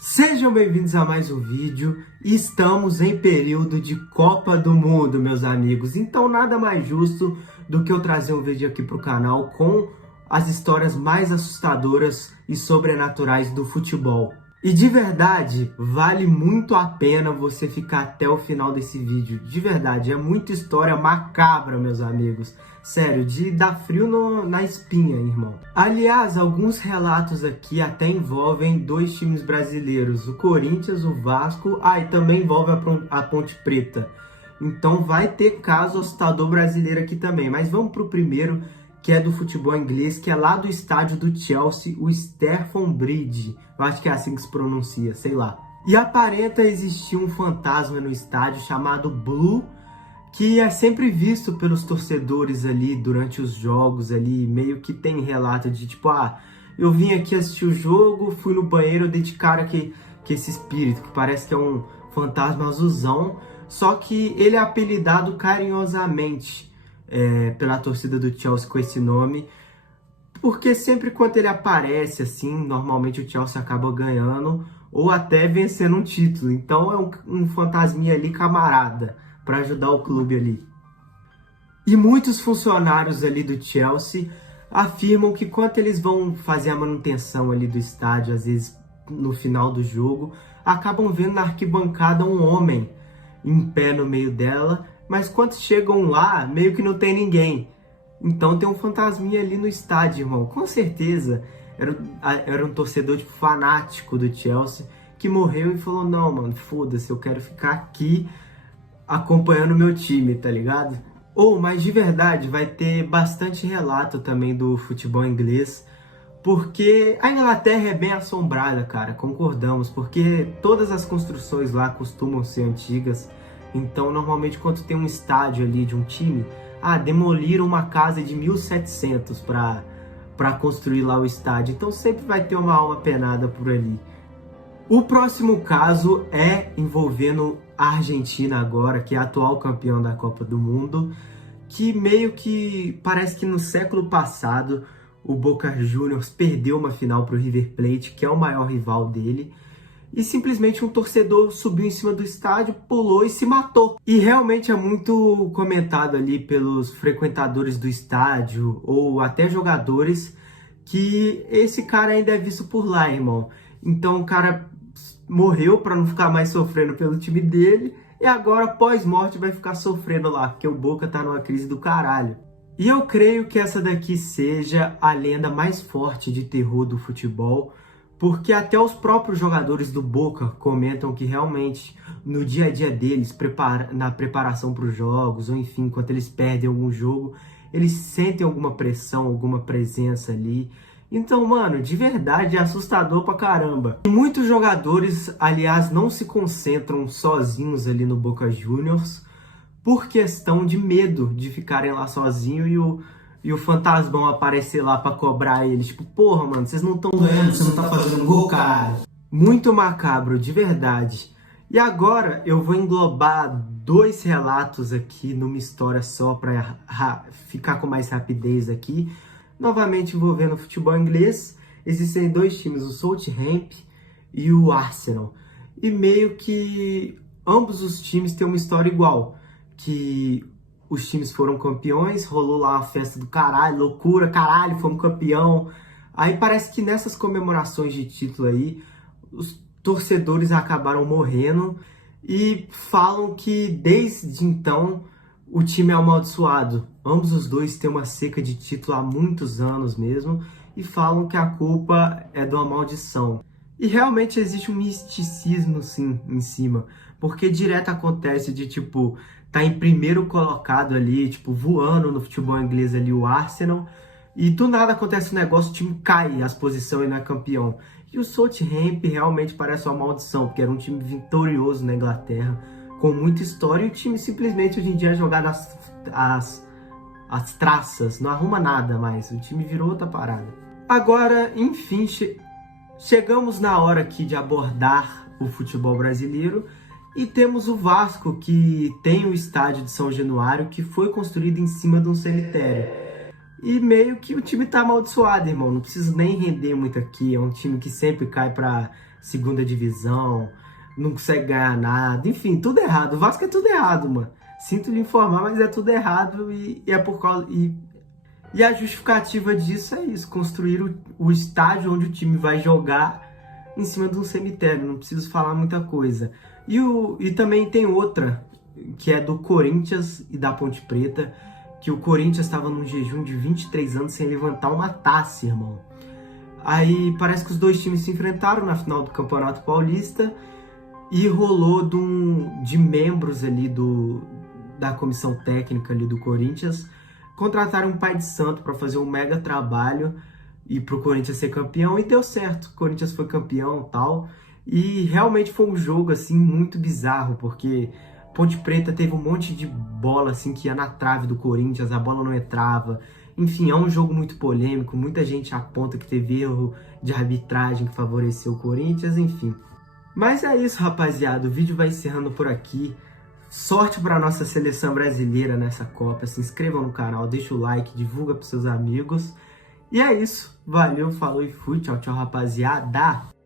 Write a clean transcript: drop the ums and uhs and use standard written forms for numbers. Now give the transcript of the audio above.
Sejam bem-vindos a mais um vídeo. Estamos em período de Copa do Mundo, meus amigos. Então nada mais justo do que eu trazer um vídeo aqui para o canal com as histórias mais assustadoras e sobrenaturais do futebol. E de verdade, vale muito a pena você ficar até o final desse vídeo. De verdade, é muita história macabra, meus amigos. Sério, de dar frio na espinha, irmão. Aliás, alguns relatos aqui até envolvem dois times brasileiros. O Corinthians, o Vasco, e também envolve a Ponte Preta. Então vai ter caso assustador brasileiro aqui também. Mas vamos pro primeiro, que é do futebol inglês, que é lá do estádio do Chelsea, o Stamford Bridge. Eu acho que é assim que se pronuncia, sei lá. E aparenta existir um fantasma no estádio chamado Blue, que é sempre visto pelos torcedores ali durante os jogos ali, meio que tem relato de tipo, eu vim aqui assistir o jogo, fui no banheiro, dei de cara que esse espírito, que parece que é um fantasma azulzão, só que ele é apelidado carinhosamente pela torcida do Chelsea com esse nome, porque sempre quando ele aparece assim, normalmente o Chelsea acaba ganhando ou até vencendo um título. Então é um fantasminha ali camarada para ajudar o clube ali. E muitos funcionários ali do Chelsea afirmam que quando eles vão fazer a manutenção ali do estádio, às vezes no final do jogo, acabam vendo na arquibancada um homem em pé no meio dela, mas quando chegam lá, meio que não tem ninguém. Então tem um fantasminha ali no estádio, irmão. Com certeza era um torcedor tipo, fanático do Chelsea que morreu e falou, não, mano, foda-se, eu quero ficar aqui acompanhando o meu time, tá ligado? Mas de verdade, vai ter bastante relato também do futebol inglês, porque a Inglaterra é bem assombrada, cara, concordamos, porque todas as construções lá costumam ser antigas. Então, normalmente, quando tem um estádio ali de um time, demoliram uma casa de 1700 para construir lá o estádio. Então, sempre vai ter uma alma penada por ali. O próximo caso é envolvendo a Argentina agora, que é a atual campeã da Copa do Mundo, que meio que parece que no século passado o Boca Juniors perdeu uma final para o River Plate, que é o maior rival dele, e simplesmente um torcedor subiu em cima do estádio, pulou e se matou. E realmente é muito comentado ali pelos frequentadores do estádio, ou até jogadores, que esse cara ainda é visto por lá, irmão. Então o cara morreu para não ficar mais sofrendo pelo time dele, e agora pós-morte vai ficar sofrendo lá, porque o Boca tá numa crise do caralho. E eu creio que essa daqui seja a lenda mais forte de terror do futebol, porque até os próprios jogadores do Boca comentam que realmente no dia a dia deles, na preparação para os jogos, ou enfim, enquanto eles perdem algum jogo, eles sentem alguma pressão, alguma presença ali. Então, mano, de verdade é assustador pra caramba. E muitos jogadores, aliás, não se concentram sozinhos ali no Boca Juniors por questão de medo de ficarem lá sozinhos e o fantasmão aparecer lá pra cobrar eles. Tipo, porra, mano, vocês não estão ganhando, você não tá fazendo gol, caralho. Muito macabro, de verdade. E agora eu vou englobar dois relatos aqui numa história só pra ficar com mais rapidez aqui. Novamente envolvendo o futebol inglês, existem dois times, o Southampton e o Arsenal. E meio que ambos os times têm uma história igual, que os times foram campeões, rolou lá a festa do caralho, loucura, caralho, fomos campeão. Aí parece que nessas comemorações de título aí, os torcedores acabaram morrendo e falam que desde então o time é amaldiçoado. Ambos os dois têm uma seca de título há muitos anos mesmo e falam que a culpa é de uma maldição. E realmente existe um misticismo sim em cima, porque direto acontece de tipo, tá em primeiro colocado ali, tipo, voando no futebol inglês ali o Arsenal, e do nada acontece um negócio, o time cai as posições e não é campeão. E o Southampton realmente parece uma maldição, porque era um time vitorioso na Inglaterra, com muita história, e o time simplesmente hoje em dia é jogado as traças, não arruma nada mais, o time virou outra parada. Agora, enfim, chegamos na hora aqui de abordar o futebol brasileiro, e temos o Vasco, que tem o estádio de São Januário, que foi construído em cima de um cemitério. E meio que o time tá amaldiçoado, irmão, não preciso nem render muito aqui, é um time que sempre cai para segunda divisão, não consegue ganhar nada, enfim, tudo errado. O Vasco é tudo errado, mano. Sinto lhe informar, mas é tudo errado e é por causa... E a justificativa disso é isso, construir o estádio onde o time vai jogar em cima de um cemitério, não preciso falar muita coisa. E também tem outra, que é do Corinthians e da Ponte Preta, que o Corinthians estava num jejum de 23 anos sem levantar uma taça, irmão. Aí parece que os dois times se enfrentaram na final do Campeonato Paulista e rolou de membros ali da comissão técnica ali do Corinthians contrataram um pai de santo para fazer um mega trabalho e pro Corinthians ser campeão, e deu certo. O Corinthians foi campeão e tal, e realmente foi um jogo assim muito bizarro, porque Ponte Preta teve um monte de bola assim que ia na trave do Corinthians, a bola não entrava. Enfim, é um jogo muito polêmico, muita gente aponta que teve erro de arbitragem que favoreceu o Corinthians, enfim. Mas é isso, rapaziada, o vídeo vai encerrando por aqui. Sorte para nossa seleção brasileira nessa Copa. Se inscrevam no canal, deixa o like, divulga para seus amigos. E é isso. Valeu, falou e fui. Tchau, tchau, rapaziada.